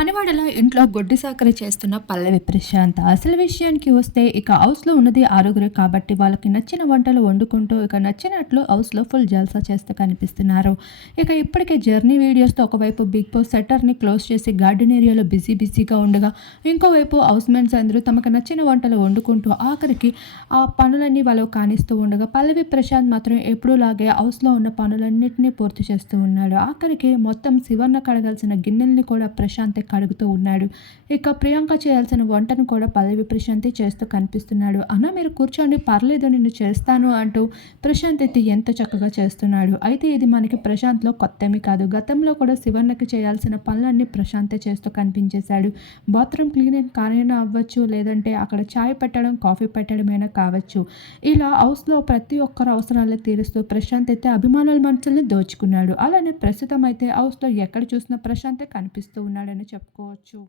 పనివాడలో ఇంట్లో గొడ్డు సాకరి చేస్తున్న పల్లవి ప్రశాంత్. అసలు విషయానికి వస్తే ఇక హౌస్లో ఉన్నది ఆరుగురు కాబట్టి వాళ్ళకి నచ్చిన వంటలు వండుకుంటూ ఇక నచ్చినట్లు హౌస్లో ఫుల్ జల్సా చేస్తూ కనిపిస్తున్నారు. ఇక ఇప్పటికే జర్నీ వీడియోస్తో ఒకవైపు బిగ్ బాస్ సెటర్ని క్లోజ్ చేసి గార్డెన్ ఏరియాలో బిజీ బిజీగా ఉండగా ఇంకోవైపు హౌస్ మేట్స్ అందరూ తమకు నచ్చిన వంటలు వండుకుంటూ ఆఖరికి ఆ పనులన్నీ వాళ్ళు కానిస్తూ ఉండగా పల్లవి ప్రశాంత్ మాత్రం ఎప్పుడూలాగే హౌస్లో ఉన్న పనులన్నింటినీ పూర్తి చేస్తూ ఉన్నాడు. ఆఖరికి మొత్తం శివన్న కడగాల్సిన గిన్నెల్ని కూడా ప్రశాంత్ కడుగుతూ ఉన్నాడు. ఇక ప్రియాంక చేయాల్సిన వంటను కూడా పల్లవి ప్రశాంతి చేస్తూ కనిపిస్తున్నాడు. అన్న మీరు కూర్చోండి పర్లేదు నేను చేస్తాను అంటూ ప్రశాంత్ అయితే ఎంత చక్కగా చేస్తున్నాడు. అయితే ఇది మనకి ప్రశాంత్లో కొత్తమి కాదు. గతంలో కూడా శివన్నకి చేయాల్సిన పనులన్నీ ప్రశాంతే చేస్తూ కనిపించేశాడు. బాత్రూమ్ క్లీనింగ్ కానైనా అవ్వచ్చు లేదంటే అక్కడ చాయ్ పెట్టడం కాఫీ పెట్టడమైనా కావచ్చు. ఇలా హౌస్లో ప్రతి ఒక్కరు అవసరాలు తీరుస్తూ ప్రశాంత్ అయితే అభిమానుల మనసుల్ని దోచుకున్నాడు. అలానే ప్రస్తుతం అయితే హౌస్లో ఎక్కడ చూసినా ప్రశాంతే కనిపిస్తూ ఉన్నాడని చెప్పుకోవచ్చు